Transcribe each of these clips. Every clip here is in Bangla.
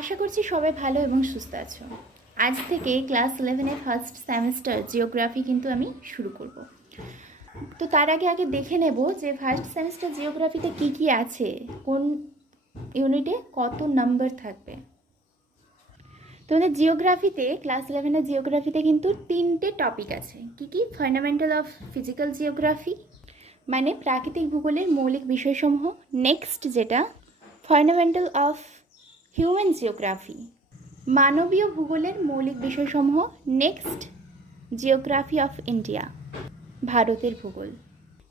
আশা করছি সবাই ভালো এবং সুস্থ আছো। আজ থেকে ক্লাস 11 ফার্স্ট সেমিস্টার জিওগ্রাফি কিন্তু আমি শুরু করব। তো তার আগে দেখে নেব যে ফার্স্ট সেমিস্টার জিওগ্রাফিতে কি কি আছে, কোন ইউনিটে কত নাম্বার থাকবে। তোমাদের জিওগ্রাফিতে ক্লাস 11 জিওগ্রাফিতে কিন্তু 3টে টপিক আছে। কি কি? ফান্ডামেন্টাল অফ ফিজিক্যাল জিওগ্রাফি, মানে প্রাকৃতিক ভূগোলের মৌলিক বিষয়সমূহ। নেক্সট যেটা ফান্ডামেন্টাল অফ হিউম্যান জিওগ্রাফি, মানবীয় ভূগোলের মৌলিক বিষয়সমূহ। নেক্সট জিওগ্রাফি অফ ইন্ডিয়া, ভারতের ভূগোল।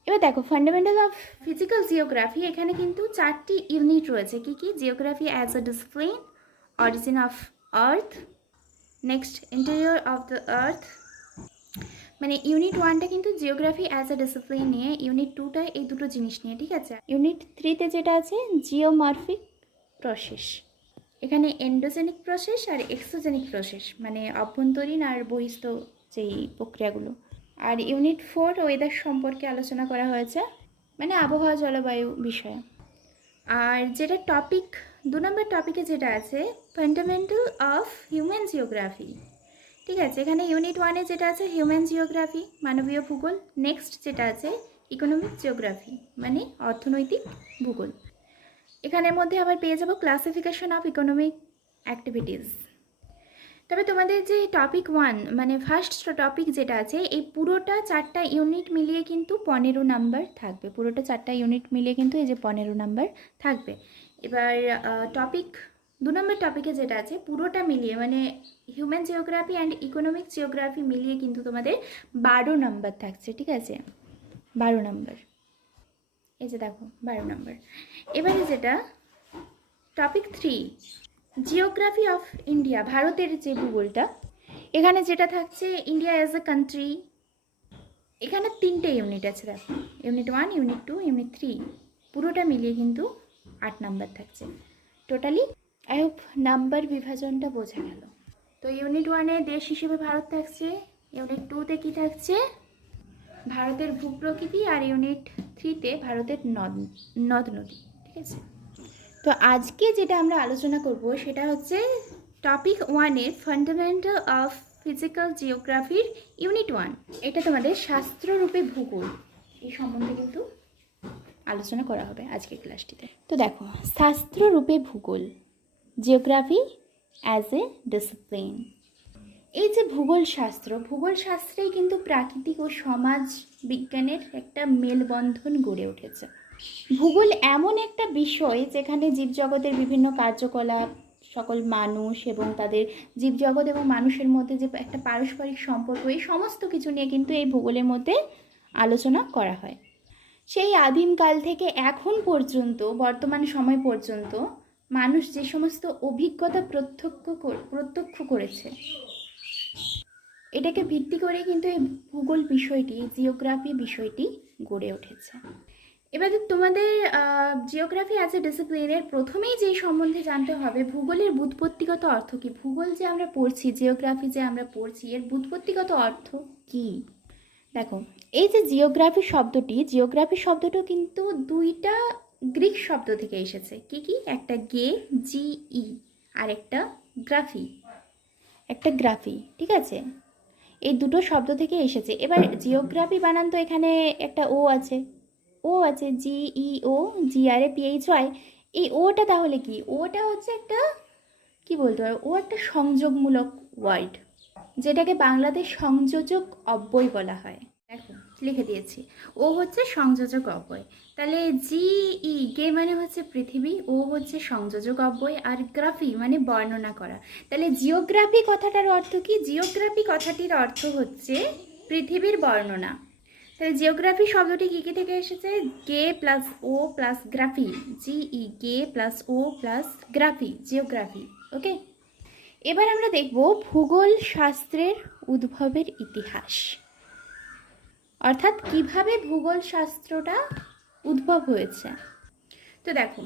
এবার দেখো ফান্ডামেন্টাল অফ ফিজিক্যাল জিওগ্রাফি, এখানে কিন্তু 4টি ইউনিট রয়েছে। কি কি? Geography as a discipline, origin of earth, next interior of the earth. মানে ইউনিট 1টা কিন্তু জিওগ্রাফি অ্যাজ আ ডিসিপ্লিন নিয়ে, ইউনিট 2টা এই দুটো জিনিস নিয়ে, ঠিক আছে। ইউনিট 3তে যেটা আছে জিওমরফিক প্রসেস, এখানে এন্ডোজেনিক প্রসেস আর এক্সোজেনিক প্রসেস, মানে অভ্যন্তরীণ আর বহিস্থ যেই প্রক্রিয়াগুলো। আর ইউনিট 4 ওয়েদার সম্পর্কে আলোচনা করা হয়েছে, মানে আবহাওয়া জলবায়ু বিষয়ে। আর যেটা টপিক 2 নম্বর টপিকে যেটা আছে ফান্ডামেন্টাল অফ হিউম্যান জিওগ্রাফি, ঠিক আছে। এখানে ইউনিট 1-এ যেটা আছে হিউম্যান জিওগ্রাফি, মানবীয় ভূগোল। নেক্সট যেটা আছে ইকোনমিক জিওগ্রাফি, মানে অর্থনৈতিক ভূগোল। এখানের মধ্যে আবার পেয়ে যাব ক্লাসিফিকেশন অফ ইকোনমিক অ্যাক্টিভিটিস। তবে তোমাদের যে টপিক 1 মানে ফার্স্ট টপিক যেটা আছে, এই পুরোটা 4টা ইউনিট মিলিয়ে কিন্তু 15 নাম্বার থাকবে। পুরোটা 4টা ইউনিট মিলিয়ে কিন্তু এই যে 15 নাম্বার থাকবে। এবার টপিক 2 নম্বর টপিকে যেটা আছে পুরোটা মিলিয়ে, মানে human geography and economic geography মিলিয়ে কিন্তু তোমাদের 12 নাম্বার থাকছে, ঠিক আছে। 12 নাম্বার, এই যে দেখো 12 নাম্বার। এবারে যেটা টপিক 3 জিওগ্রাফি অফ ইন্ডিয়া, ভারতের যে ভূগোলটা, এখানে যেটা থাকছে ইন্ডিয়া অ্যাজ এ কান্ট্রি। এখানে 3টে ইউনিট আছে, দেখো ইউনিট 1, ইউনিট 2, ইউনিট 3, পুরোটা মিলিয়ে কিন্তু 8 নাম্বার থাকছে টোটালি। আই হোপ নাম্বার বিভাজনটা বোঝা গেল। তো ইউনিট 1-এ দেশ হিসেবে ভারত থাকছে, ইউনিট 2-তে কী থাকছে? ভারতের ভূপ্রকৃতি, আর ইউনিট 3-তে ভারতের নদ নদী, ঠিক আছে। তো আজকে যেটা আমরা আলোচনা করব সেটা হচ্ছে টপিক 1-এর ফান্ডামেন্টাল অফ ফিজিক্যাল জিওগ্রাফির ইউনিট 1। এটা তোমাদের শাস্ত্ররূপে ভূগোল, এই সম্বন্ধে কিন্তু আলোচনা করা হবে আজকের ক্লাসটিতে। তো দেখো, শাস্ত্ররূপে ভূগোল, জিওগ্রাফি অ্যাজ এ ডিসিপ্লিন। এই যে ভূগোল শাস্ত্রেই কিন্তু প্রাকৃতিক ও সমাজ বিজ্ঞানের একটা মেলবন্ধন গড়ে উঠেছে। ভূগোল এমন একটা বিষয় যেখানে জীবজগতের বিভিন্ন কার্যকলাপ, সকল মানুষ এবং তাদের জীবজগৎ এবং মানুষের মধ্যে যে একটা পারস্পরিক সম্পর্ক, এই সমস্ত কিছু নিয়ে কিন্তু এই ভূগোলের মধ্যে আলোচনা করা হয়। সেই আদিমকাল থেকে এখন পর্যন্ত, বর্তমান সময় পর্যন্ত মানুষ যে সমস্ত অভিজ্ঞতা প্রত্যক্ষ করেছে, এটাকে ভিত্তি করে কিন্তু এই ভূগোল বিষয়টি, জিওগ্রাফি বিষয়টি গড়ে উঠেছে। এবারে তোমাদের জিওগ্রাফি অ্যাজ এ ডিসিপ্লিনের প্রথমেই যেই সম্বন্ধে জানতে হবে, ভূগোলের ব্যুৎপত্তিগত অর্থ কী। ভূগোল যে আমরা পড়ছি, জিওগ্রাফি যে আমরা পড়ছি, এর ব্যুৎপত্তিগত অর্থ কী? দেখো, এই যে জিওগ্রাফি শব্দটা কিন্তু 2টা গ্রিক শব্দ থেকে এসেছে। কি কি? একটা GE আর একটা গ্রাফি, ঠিক আছে। এই দুটো শব্দ থেকে এসেছে। এবার জিওগ্রাফি বানান তো এখানে একটা ও আছে, GEO, GRAPHY। এই ওটা তাহলে কি? ওটা হচ্ছে একটা, কি বলতে পারো, ও একটা সংযোগমূলক ওয়ার্ড, যেটাকে বাংলাতে সংযোজক অব্যয় বলা হয়। দেখো লিখে দিয়েছি, ও হচ্ছে সংযোজক অব্যয়। তাহলে গে মানে হচ্ছে পৃথিবী, ও হচ্ছে সংযোজক অব্যয়, আর গ্রাফি মানে বর্ণনা করা। তাহলে জিওগ্রাফি কথাটার অর্থ কি? জিওগ্রাফি কথাটির অর্থ হচ্ছে পৃথিবীর বর্ণনা। তাহলে জিওগ্রাফি শব্দটি কী কী থেকে এসেছে? গে প্লাস ও প্লাস গ্রাফি, গে প্লাস ও প্লাস গ্রাফি, জিওগ্রাফি। ওকে, এবার আমরা দেখব ভূগোল শাস্ত্রের উদ্ভবের ইতিহাস, অর্থাৎ কিভাবে ভূগোল শাস্ত্রটা উদ্ভব হয়েছে। তো দেখো,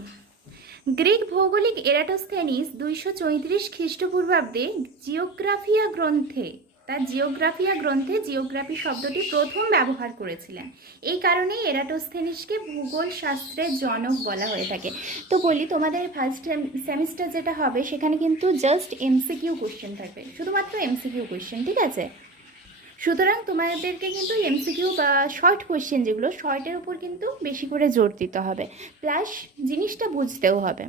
গ্রিক ভৌগোলিক এরাটোস্থেনিস 234 খ্রিস্টপূর্বাব্দে জিওগ্রাফিয়া গ্রন্থে তার জিওগ্রাফিয়া গ্রন্থে জিওগ্রাফি শব্দটি প্রথম ব্যবহার করেছিলেন। এই কারণেই এরাটোস্থেনিসকে ভূগোল শাস্ত্রের জনক বলা হয়ে থাকে। তো বলি, তোমাদের ফার্স্ট সেমিস্টার যেটা হবে সেখানে কিন্তু জাস্ট এমসিকিউ কোশ্চেন থাকবে, শুধুমাত্র এমসিকিউ কোশ্চেন, ঠিক আছে? সুতরাং তোমাদেরকে কিন্তু এমসিকিউ বা শর্ট কোশ্চেন, যেগুলো শর্টের উপর কিন্তু বেশি করে জোর দিতে হবে, প্লাস জিনিসটা বুঝতেও হবে,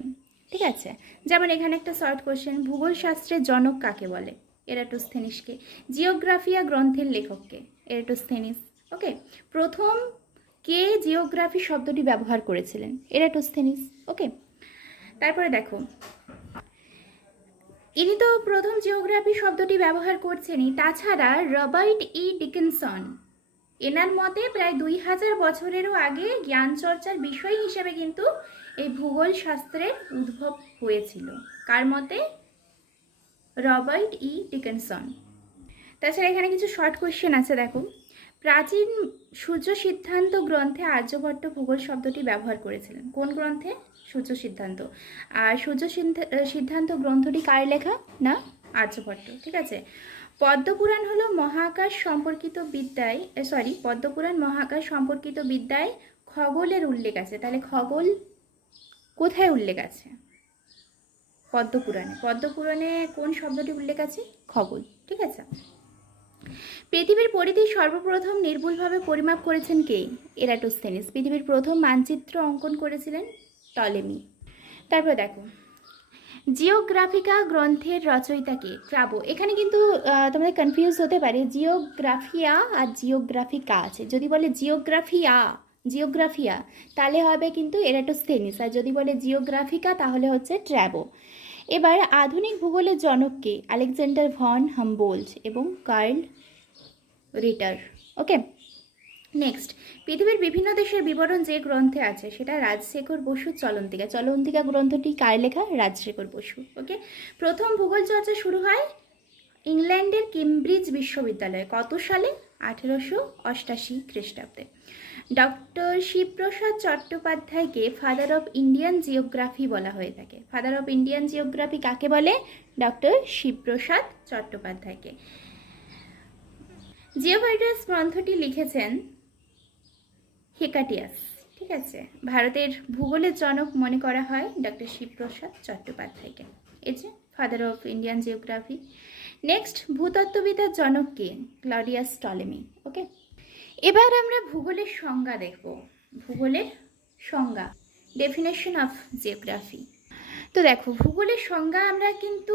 ঠিক আছে? যেমন এখানে একটা শর্ট কোশ্চেন, ভূগোল শাস্ত্রের জনক কাকে বলে? এরাটোস্থেনিসকে। জিওগ্রাফিয়া গ্রন্থের লেখককে? এরাটোস্থেনিস। ওকে। প্রথম কে জিওগ্রাফি শব্দটি ব্যবহার করেছিলেন? এরাটোস্থেনিস। ওকে। তারপরে দেখো, ইনি তো প্রথম জিওগ্রাফি শব্দটি ব্যবহার করছেনই, তাছাড়া রবার্ট ই ডিকিনসন, এনার মতে প্রায় 2000 বছরেরও আগে জ্ঞান চর্চার বিষয় হিসেবে কিন্তু এই ভূগোল শাস্ত্রের উদ্ভব হয়েছিল। কার মতে? Robert E Dickinson. তাছাড়া এখানে কিছু শর্ট কোয়েশ্চেন আছে, দেখো। প্রাচীন সূর্য সিদ্ধান্ত গ্রন্থে আর্যভট্ট ভূগোল শব্দটি ব্যবহার করেছিলেন। কোন গ্রন্থে? সূর্য সিদ্ধান্ত। আর সূর্য সিদ্ধান্ত গ্রন্থটি কার লেখা? না, আর্যভট্ট, ঠিক আছে? পদ্মপুরাণ হলো মহাকাশ সম্পর্কিত বিদ্যায়, পদ্মপুরাণ মহাকাশ সম্পর্কিত বিদ্যায় খগোলের উল্লেখ আছে। তাহলে খগোল কোথায় উল্লেখ আছে? পদ্মপুরাণে। পদ্মপুরাণে কোন শব্দটি উল্লেখ আছে? খগোল, ঠিক আছে? পৃথিবীর পরিধি সর্বপ্রথম নির্ভুলভাবে পরিমাপ করেছেন কে? এরাটোস্থেনিস। পৃথিবীর প্রথম মানচিত্র অঙ্কন করেছিলেন টলেমি। তারপর দেখো, জিওগ্রাফিকা গ্রন্থের রচয়িতা কে? স্ট্রাবো। এখানে কিন্তু তোমাদের কনফিউজ হতে পারে, জিওগ্রাফিয়া আর জিওগ্রাফিকা আছে। যদি বলে জিওগ্রাফিয়া তাহলে হবে কিন্তু এরাটোস্থেনিস, আর যদি বলে জিওগ্রাফিকা তাহলে হচ্ছে ট্র্যাবো। এবার আধুনিক ভূগোলের জনক কে? আলেকজান্ডার ভন হাম্বোল্ট এবং কার্ল রিটার। ওকে। নেক্সট, পৃথিবীর বিভিন্ন দেশের বিবরণ যে গ্রন্থে আছে সেটা রাজশেখর বসুর চলন্তিকা। চলন্তিকা গ্রন্থটি কার লেখা? রাজশেখর বসু। ওকে। প্রথম ভূগোল চর্চা শুরু হয় ইংল্যান্ডের কেমব্রিজ বিশ্ববিদ্যালয়ে। কত সালে? 1888 খ্রিস্টাব্দে। ডক্টর শিবপ্রসাদ চট্টোপাধ্যায়কে ফাদার অফ ইন্ডিয়ান জিওগ্রাফি বলা হয়ে থাকে। ফাদার অফ ইন্ডিয়ান জিওগ্রাফি কাকে বলে? ডক্টর শিবপ্রসাদ চট্টোপাধ্যায়কে। জিওভাইডাস গ্রন্থটি লিখেছেন হেকাটিয়াস, ঠিক আছে? ভারতের ভূগোলের জনক মনে করা হয় ডক্টর শিবপ্রসাদ চট্টোপাধ্যায়কে, এই যে father of Indian geography. Next, ভূতত্ত্ববিদের জনক কে? Claudius Ptolemy. ওকে। এবার আমরা ভূগোলের সংজ্ঞা দেখব। ভূগোলের সংজ্ঞা, ডেফিনেশন অফ জিওগ্রাফি। তো দেখো, ভূগোলের সংজ্ঞা আমরা কিন্তু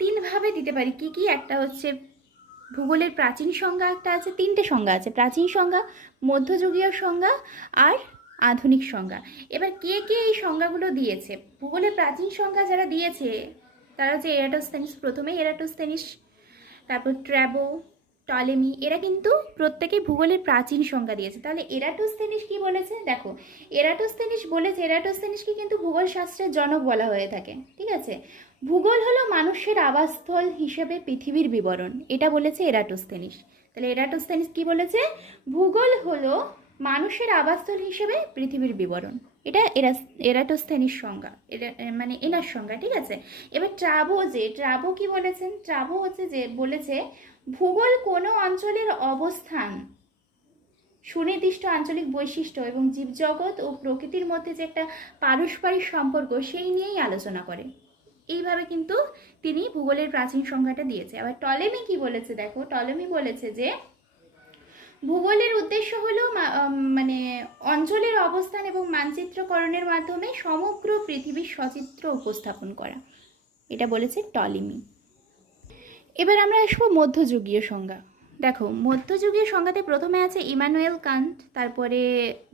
তিনভাবে দিতে পারি। কি কি? একটা হচ্ছে ভূগোলের প্রাচীন সংজ্ঞা, একটা আছে, তিনটে সংজ্ঞা আছে, প্রাচীন সংজ্ঞা, মধ্যযুগীয় সংজ্ঞা আর আধুনিক সংজ্ঞা। এবার কে কে এই সংজ্ঞাগুলো দিয়েছে? ভূগোলের প্রাচীন সংজ্ঞা যারা দিয়েছে তারা হচ্ছে এরাটোস্থেনিস, প্রথমেই এরাটোস্থেনিস, তারপর ট্র্যাবো, টলেমি, এরা কিন্তু প্রত্যেকেই ভূগোলের প্রাচীন সংজ্ঞা দিয়েছে। তাহলে এরাটোস্থেনিস কি বলেছে? দেখো, এরাটোস্থেনিস বলেছে, এরাটোস্থেনিসকে কিন্তু ভূগোল শাস্ত্রের জনক বলা হয়ে থাকে, ঠিক আছে? ভূগোল হলো মানুষের আবাসস্থল হিসেবে পৃথিবীর বিবরণ, এটা বলেছে এরাটোস্থেনিস। তাহলে এরাটোস্থেনিস কি বলেছে? ভূগোল হলো মানুষের আবাসস্থল হিসেবে পৃথিবীর বিবরণ। এটা এরাটোস্থেনিস সংজ্ঞা, এটা মানে এনার সংজ্ঞা, ঠিক আছে? এবার ট্রাবো কি বলেছেন? ট্রাবো হচ্ছে যে বলেছে ভূগোল কোনো অঞ্চলের অবস্থান, সুনির্দিষ্ট আঞ্চলিক বৈশিষ্ট্য এবং জীবজগৎ ও প্রকৃতির মধ্যে যে একটা পারস্পরিক সম্পর্ক সেই নিয়েই আলোচনা করে। এইভাবে কিন্তু তিনি ভূগোলের প্রাচীন সংজ্ঞাটা দিয়েছে। আবার টলেমি কি বলেছে? দেখো, টলেমি বলেছে যে ভূগোলের উদ্দেশ্য হলো মানে অঞ্চলের অবস্থান এবং মানচিত্রকরণের মাধ্যমে সমগ্র পৃথিবীর সচিত্র উপস্থাপন করা, এটা বলেছে টলেমি। এবার আমরা আসবো মধ্যযুগীয় সংজ্ঞা। দেখো, মধ্যযুগীয় সংজ্ঞাতে প্রথমে আছে ইমানুয়েল কান্ট, তারপরে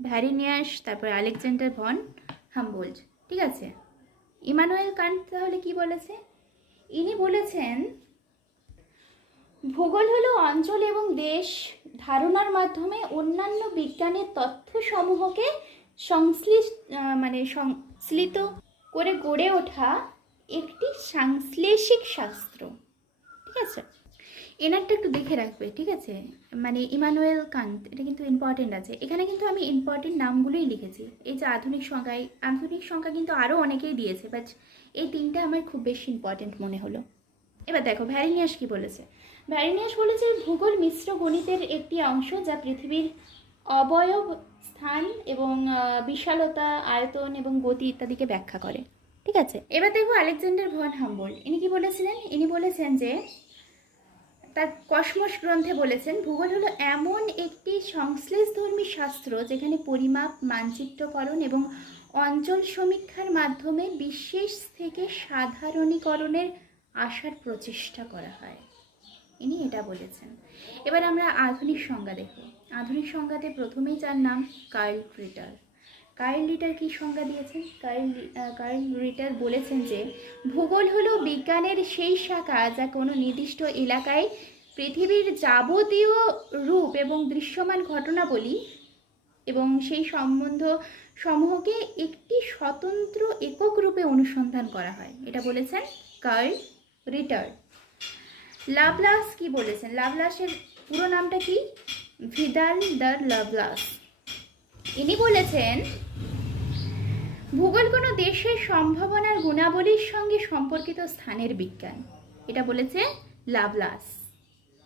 ভ্যারিনিয়াস, তারপরে আলেকজান্ডার ভন হাম্বোল্ট, ঠিক আছে? ইমানুয়েল কান্ট তাহলে কি বলেছে? ইনি বলেছেন ভূগোল হলো অঞ্চল এবং দেশ ধারণার মাধ্যমে অন্যান্য বিজ্ঞানের তথ্যসমূহকে সংশ্লিষ্ট করে গড়ে ওঠা একটি সাংশ্লেষিক শাস্ত্র, ঠিক আছে? এনারটা একটু দেখে রাখবে, ঠিক আছে? মানে ইমানুয়েল কান্ট, এটা কিন্তু ইম্পর্টেন্ট আছে। এখানে কিন্তু আমি ইম্পর্টেন্ট নামগুলোই লিখেছি। এই যে আধুনিক সংখ্যা কিন্তু আরও অনেকেই দিয়েছে, বাট এই তিনটা আমার খুব বেশি ইম্পর্টেন্ট মনে হলো। এবার দেখো ভ্যারিনিয়াস কি বলেছে। ভ্যারিনিয়াস বলেছে ভূগোল মিশ্র গণিতের একটি অংশ যা পৃথিবীর অবয়ব, স্থান এবং বিশালতা, আয়তন এবং গতি ইত্যাদিকে ব্যাখ্যা করে। ঠিক আছে, এবার দেখো আলেকজান্ডার ভন হাম্বোল্ট ইনি কি বলেছিলেন। ইনি বলেছেন যে তার কসমস গ্রন্থে বলেছেন ভূগোল হলো এমন একটি সংশ্লেষধর্মী শাস্ত্র যেখানে পরিমাপ, মানচিত্রকরণ এবং অঞ্চল সমীক্ষার মাধ্যমে বিশেষ থেকে সাধারণীকরণের আসার প্রচেষ্টা করা হয়। ইনি এটা বলেছেন। এবার আমরা আধুনিক সংজ্ঞা দেখব। আধুনিক সংজ্ঞাতে প্রথমেই যার নাম কার্ল রিটার। কার্ল রিটার কি সংজ্ঞা দিয়েছেন? কার্ল রিটার বলেছেন যে ভূগোল হলো বিজ্ঞানের সেই শাখা যা কোনো নির্দিষ্ট এলাকায় পৃথিবীর যাবতীয় রূপ এবং দৃশ্যমান ঘটনাবলী এবং সেই সম্বন্ধ সমূহকে একটি স্বতন্ত্র একক রূপে অনুসন্ধান করা হয়। এটা বলেছেন কার্ল রিটার। লাভলাস কি বলেছেন? লাভলাসের পুরো নামটা কি? Vidal de la Blache. ইনি বলেছেন ভূগোল কোনো দেশের সম্ভাবনার গুণাবলীর সঙ্গে সম্পর্কিত স্থানের বিজ্ঞান। এটা বলেছে লাভলাস।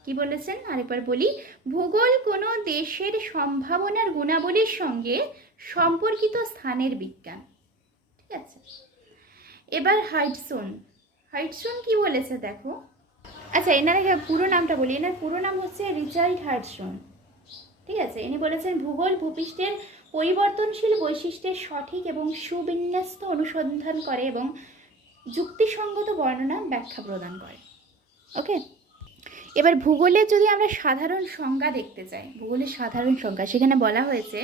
কি বলেছেন আরেকবার বলি, ভূগোল কোনো দেশের সম্ভাবনার গুণাবলীর সঙ্গে সম্পর্কিত স্থানের বিজ্ঞান। ঠিক আছে, এবার হাইডসন। হাইডসন কি বলেছে দেখো। আচ্ছা, এনার পুরো নামটা বলি। এনার পুরো নাম হচ্ছে রিচার্ড হাইডসন। ঠিক আছে, ইনি বলেছেন ভূগোল ভূপৃষ্ঠের পরিবর্তনশীল বৈশিষ্ট্যের সঠিক এবং সুবিন্যস্ত অনুসন্ধান করে এবং যুক্তিসঙ্গত বর্ণনা ব্যাখ্যা প্রদান করে। ওকে, এবার ভূগোলের যদি আমরা সাধারণ সংজ্ঞা দেখতে চাই, ভূগোলের সাধারণ সংজ্ঞা সেখানে বলা হয়েছে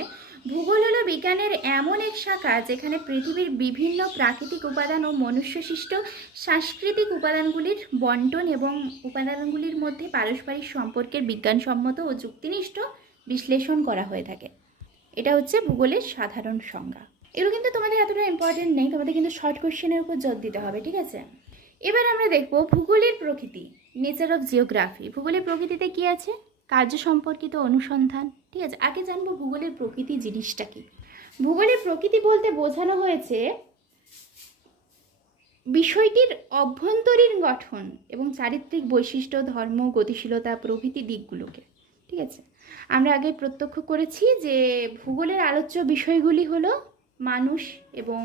ভূগোল হলো বিজ্ঞানের এমন এক শাখা যেখানে পৃথিবীর বিভিন্ন প্রাকৃতিক উপাদান ও মনুষ্যসৃষ্ট সাংস্কৃতিক উপাদানগুলির বন্টন এবং উপাদানগুলির মধ্যে পারস্পরিক সম্পর্কের বিজ্ঞানসম্মত ও যুক্তিনিষ্ঠ বিশ্লেষণ করা হয়ে থাকে। এটা হচ্ছে ভূগোলের সাধারণ সংজ্ঞা। এগুলো কিন্তু তোমাদের এতটা ইম্পর্টেন্ট নেই, তোমাদের কিন্তু শর্ট কোশ্চেনের উপর জোর দিতে হবে। ঠিক আছে, এবার আমরা দেখব ভূগোলের প্রকৃতি, নেচার অফ জিওগ্রাফি। ভূগোলের প্রকৃতিতে কি আছে? কার্য সম্পর্কিত অনুসন্ধান। ঠিক আছে, আগে জানবো ভূগোলের প্রকৃতি জিনিসটা কি। ভূগোলের প্রকৃতি বলতে বোঝানো হয়েছে বিষয়টির অভ্যন্তরীণ গঠন এবং চারিত্রিক বৈশিষ্ট্য, ধর্ম, গতিশীলতা প্রভৃতি দিকগুলোকে। ঠিক আছে, আমরা আগে প্রত্যক্ষ করেছি যে ভূগোলের আলোচ্য বিষয়গুলি হলো মানুষ এবং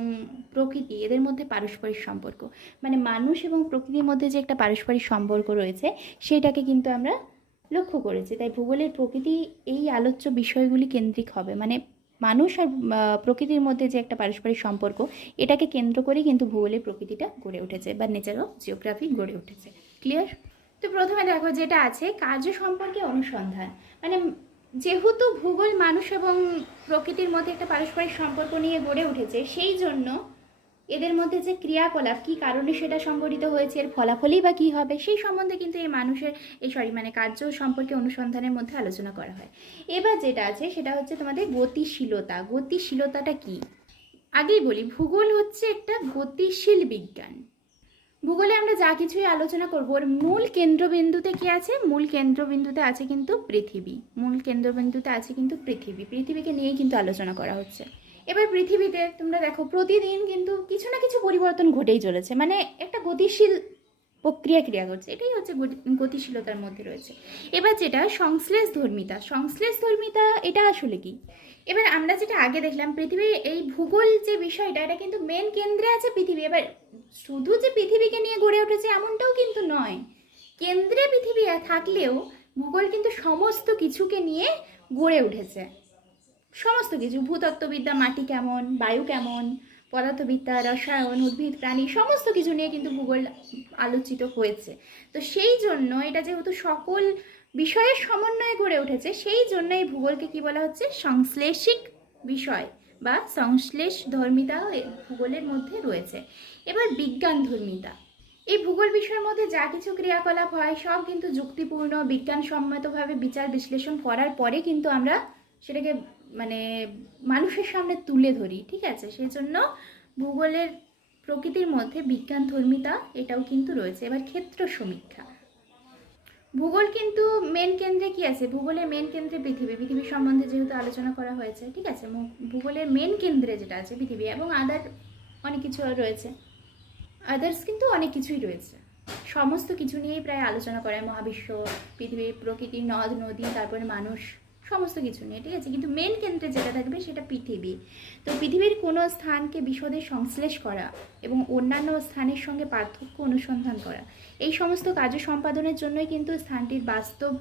প্রকৃতি, এদের মধ্যে পারস্পরিক সম্পর্ক। মানে মানুষ এবং প্রকৃতির মধ্যে যে একটা পারস্পরিক সম্পর্ক রয়েছে সেটাকে কিন্তু আমরা লক্ষ্য করেছি। তাই ভূগোলের প্রকৃতি এই আলোচ্য বিষয়গুলি কেন্দ্রিক হবে। মানে মানুষ আর প্রকৃতির মধ্যে যে একটা পারস্পরিক সম্পর্ক, এটাকে কেন্দ্র করে কিন্তু ভূগোলের প্রকৃতিটা গড়ে উঠেছে বা নেচার অফ জিওগ্রাফি গড়ে উঠেছে। ক্লিয়ার? তো প্রথমে দেখো যেটা আছে কার্য সম্পর্কে অনুসন্ধান। মানে যেহেতু ভূগোল মানুষ এবং প্রকৃতির মধ্যে একটা পারস্পরিক সম্পর্ক নিয়ে গড়ে উঠেছে, সেই জন্য এদের মধ্যে যে ক্রিয়াকলাপ কী কারণে সেটা সংঘটিত হয়েছে, এর ফলাফলই বা কী হবে, সেই সম্বন্ধে কিন্তু এই মানুষের মানে কার্য সম্পর্কে অনুসন্ধানের মধ্যে আলোচনা করা হয়। এবার যেটা আছে সেটা হচ্ছে তোমাদের গতিশীলতা। গতিশীলতাটা কি আগেই বলি, ভূগোল হচ্ছে একটা গতিশীল বিজ্ঞান। ভূগোলে আমরা যা কিছুই আলোচনা করব ওর মূল কেন্দ্রবিন্দুতে কি আছে? মূল কেন্দ্রবিন্দুতে আছে কিন্তু পৃথিবী। মূল কেন্দ্রবিন্দুতে আছে কিন্তু পৃথিবীকে নিয়েই কিন্তু আলোচনা করা হচ্ছে। এবার পৃথিবীতে তোমরা দেখো প্রতিদিন কিন্তু কিছু না কিছু পরিবর্তন ঘটেই চলেছে। মানে একটা গতিশীল প্রক্রিয়া ক্রিয়া করছে, এটাই হচ্ছে গতিশীলতার মধ্যে রয়েছে। এবার যেটা সংশ্লেষ ধর্মিতা, এটা আসলে কি? এবার আমরা যেটা আগে দেখলাম পৃথিবীর এই ভূগোল যে বিষয়টা, এটা কিন্তু মেন কেন্দ্রে আছে পৃথিবী। এবার শুধু যে পৃথিবীকে নিয়ে গড়ে উঠেছে এমনটাও কিন্তু নয়। কেন্দ্রে পৃথিবী থাকলেও ভূগোল কিন্তু সমস্ত কিছুকে নিয়ে গড়ে উঠেছে। সমস্ত কিছু, ভূতত্ত্ববিদ্যা, মাটি কেমন, বায়ু কেমন, পদার্থবিদ্যা, রসায়ন, উদ্ভিদ, প্রাণী, সমস্ত কিছু নিয়ে কিন্তু ভূগোল আলোচিত হয়েছে। তো সেই জন্য এটা যেহেতু সকল বিষয়ের সমন্বয়ে গড়ে উঠেছে, সেই জন্য এই ভূগোলকে কি বলা হচ্ছে? সংশ্লেষিক বিষয় বা সংশ্লেষ ধর্মিতা ভূগোলের মধ্যে রয়েছে। এবার বিজ্ঞান ধর্মিতা, এই ভূগোল বিষয়ের মধ্যে যা কিছু ক্রিয়াকলাপ হয় সব কিন্তু যুক্তিপূর্ণ, বিজ্ঞানসম্মতভাবে বিচার বিশ্লেষণ করার পরে কিন্তু আমরা সেটাকে মানে মানুষের সামনে তুলে ধরি। ঠিক আছে, সেই জন্য ভূগোলের প্রকৃতির মধ্যে বিজ্ঞান ধর্মিতা এটাও কিন্তু রয়েছে। এবার ক্ষেত্র সমীক্ষা। ভূগোল কিন্তু মেন কেন্দ্রে কি আছে? ভূগোলের মেন কেন্দ্রে পৃথিবী সম্বন্ধে যেহেতু আলোচনা করা হয়েছে। ঠিক আছে, ভূগোলের মেন কেন্দ্রে যেটা আছে পৃথিবী এবং অনেক কিছু রয়েছে, আদার্স কিন্তু অনেক কিছুই রয়েছে। সমস্ত কিছু নিয়েই প্রায় আলোচনা করা হয়, মহাবিশ্ব, পৃথিবীর প্রকৃতি, নদ নদী, তারপরে মানুষ, সমস্ত কিছু নিয়ে, ঠিক আছে। কিন্তু মেন কেন্দ্রে যেটা থাকবে সেটা পৃথিবী। তো পৃথিবীর কোনো স্থানকে বিশদে সংশ্লেষ করা এবং অন্যান্য স্থানের সঙ্গে পার্থক্য অনুসন্ধান করা, এই সমস্ত কার্য সম্পাদনের জন্যই কিন্তু স্থানটির বাস্তব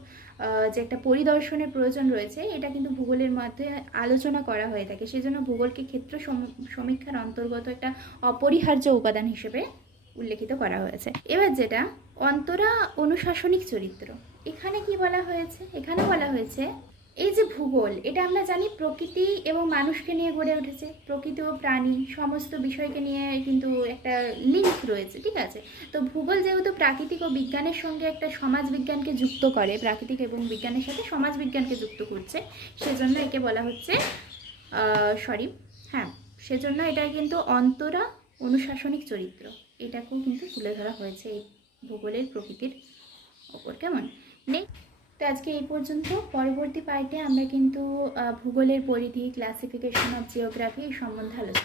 যে একটা পরিদর্শনের প্রয়োজন রয়েছে, এটা কিন্তু ভূগোলের মধ্যে আলোচনা করা হয়ে থাকে। সেজন্য ভূগোলকে ক্ষেত্র সমীক্ষার অন্তর্গত একটা অপরিহার্য উপাদান হিসেবে উল্লেখিত করা হয়েছে। এবার যেটা অন্তরা অনুশাসনিক চরিত্র, এখানে কি বলা হয়েছে? এখানে বলা হয়েছে এই যে ভূগোল, এটা আমরা জানি প্রকৃতি এবং মানুষকে নিয়ে গড়ে উঠেছে। প্রকৃতি ও প্রাণী সমস্ত বিষয়কে নিয়ে কিন্তু একটা লিঙ্ক রয়েছে, ঠিক আছে। তো ভূগোল যেহেতু প্রাকৃতিক ও বিজ্ঞানের সঙ্গে একটা সমাজ বিজ্ঞানকে যুক্ত করে, প্রাকৃতিক এবং বিজ্ঞানের সাথে সমাজ বিজ্ঞানকে যুক্ত করছে, সেজন্য একে বলা হচ্ছে হ্যাঁ, সেজন্য এটা কিন্তু অন্তরা অনুশাসনিক চরিত্র, এটাকেও কিন্তু তুলে ধরা হয়েছে এই ভূগোলের প্রকৃতির ওপর। কেমন? নেক্সট, তো আজকে এই পর্যন্ত। পরবর্তী পার্টে আমরা কিন্তু ভূগোলের পরিধি, ক্লাসিফিকেশন অফ জিওগ্রাফি এই সম্বন্ধে আলোচনা